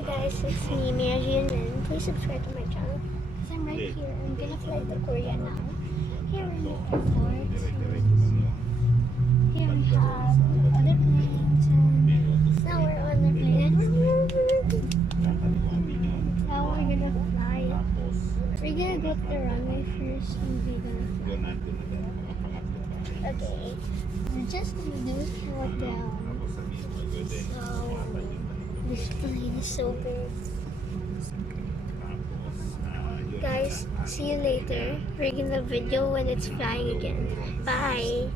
Hi guys, it's me, Gian, and please subscribe to my channel because I'm right here. I'm gonna fly to Korea now. Here in the airport. Here we have other planes, and now we're on the plane. Now we're gonna fly. We're gonna go to the runway first, and we're gonna fly. Okay, we're just gonna do a countdown. So this plane is so big. Guys, see you later. We're gonna video when it's flying again. Bye!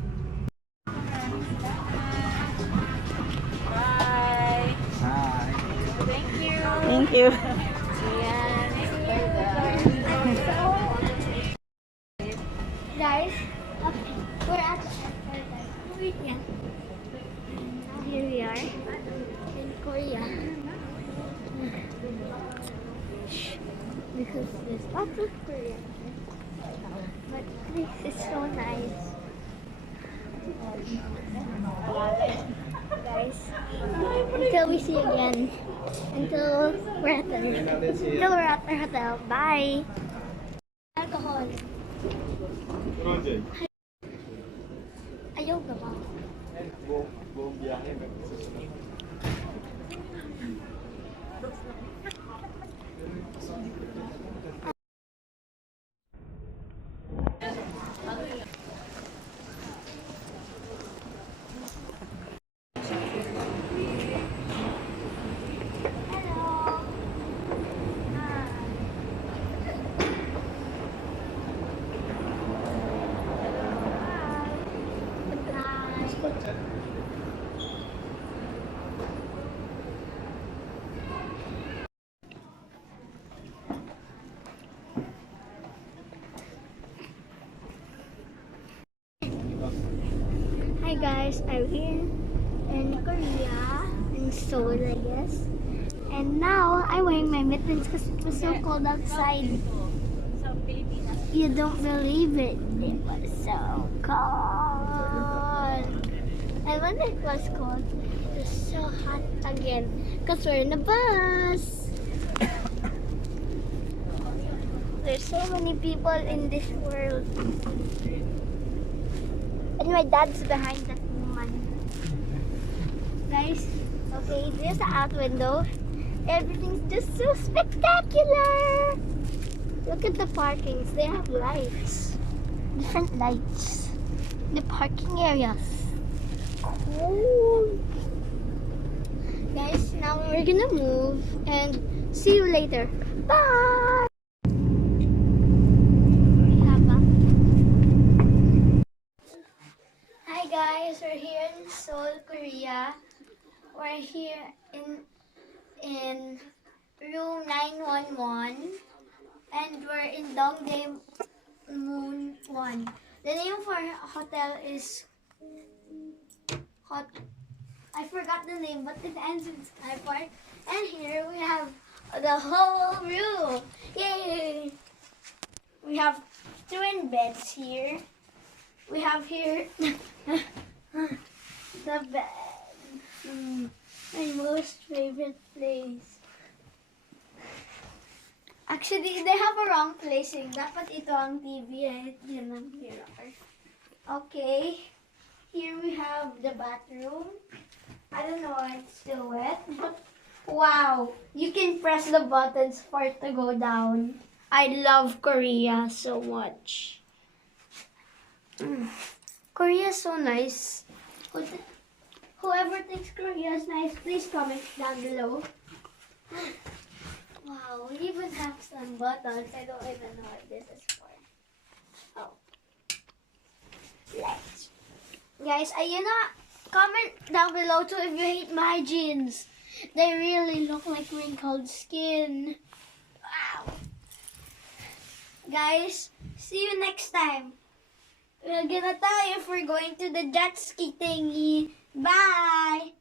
Bye. Hi. Thank you. Thank you. Gian. Guys, we're at the airport. Yeah. Now here we are in Korea. Because there's lots of Korean. But this is so nice. Guys, until we see you again. Until we're at the hotel. Bye! Alcohol. Ayaw ka ba? Buong biyahe. Hi guys, I'm here in Korea, in Seoul I guess. And now I'm wearing my mittens because it was so cold outside. You don't believe it, it was so cold. And when it was cold, it was so hot again because we're in a bus. There's so many people in this world. And my dad's behind that woman. Guys, okay, there's the out window. Everything's just so spectacular. Look at the parkings. They have lights. Different lights. The parking areas. Cool. Guys, now we're gonna move and see you later. Bye! Hi guys, we're here in Seoul, Korea. We're here in room 911 and we're in Dongdaemun 1. The name of our hotel is I forgot the name, but it ends in Skypark. And here we have the whole room. Yay! We have twin beds here. We have here the bed. My most favorite place. Actually, they have a wrong placing. Dapat ito ang TV eh. Yun ang mirror. Okay. Here we have the bathroom. I don't know why it's still wet. But wow. You can press the buttons for it to go down. I love Korea so much. Korea is so nice. Whoever thinks Korea is nice, please comment down below. Wow, we even have some buttons. I don't even know what this is for. Oh. Lights. Guys, ayun na. Comment down below too if you hate my jeans. They really look like wrinkled skin. Wow. Guys, see you next time. We're gonna tell you if we're going to the jet ski thingy. Bye!